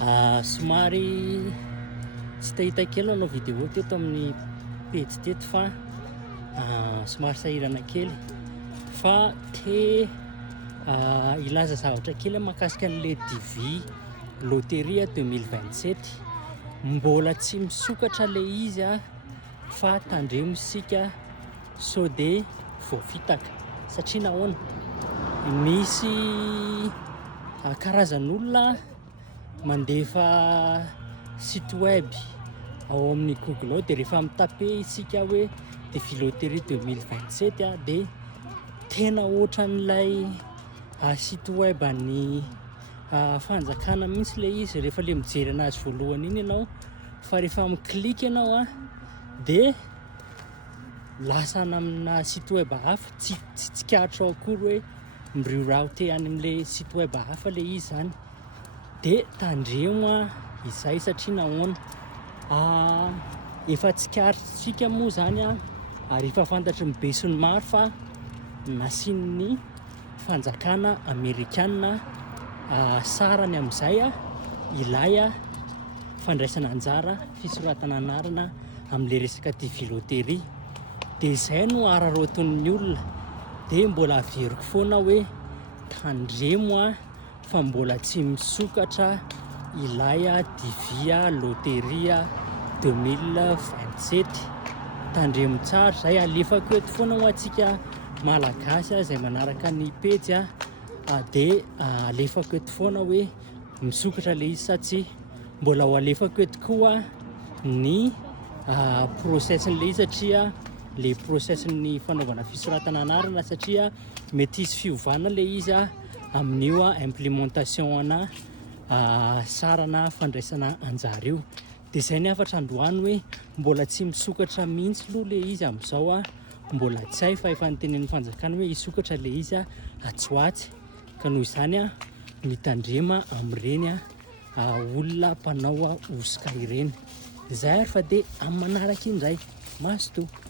Somary tsy tahita kely anao vidéo teto amin'ny page teto fa somary sahirana kely fa ilaza zavatra kely mahakasika an'le DV loteria 2027 mbola tsy misokatra le izy fa tandremo isika sao de voafitaka satria nahoana misy karazan'olona mandefa site web ao amin'ny Google ao de rehefa mitape isika hoe DV loterie 2027 de tena ohatran'ilay site web any fanjakana mihitsy le izy rehefa le mijery anazy voalohany iny ianao fa rehefa miklika ianao de lasa amina site web hafa tsy tsikatra ao akory hoe mireroute any am'le site web hafa le izy zany de tandremo izay satria nahoana efa tsikarisika moa zany ary efa fantatry ny be sy ny maro fa nasian'ny fanjakana amerikanina sarany amin'izay ilay fandraisana anjara fisoratana anarana amin'le resaka DV loterie de izay no araroton'ny olona de mbola averiko foana hoe tandremo fa mbola tsy misokatra ilay DV loteria 2027 tandremo tsara zay alefako eto foana ho antsika malagasy izay manaraka ny page de alefako eto foana hoe misokatra le izy satsia mbola ho alefako eto koa ny processin'le izy satria le processin'ny fanaovana fisoratana anarana satria mety hisy fiovana le izy amin'io implémentation ana sarana fandraisana anjara io de zay ny afatra androany hoe mbola tsy misokatra mihitsy aloha le izy amin'izao mbola tsy hay fa efa nytenen'ny fanjakana hoe hisokatra le izy atsoatsy ka noho izany mitandrema amin'ireny olona mpanao osika ireny zay ary fa de amin'ny manaraka indray maso to.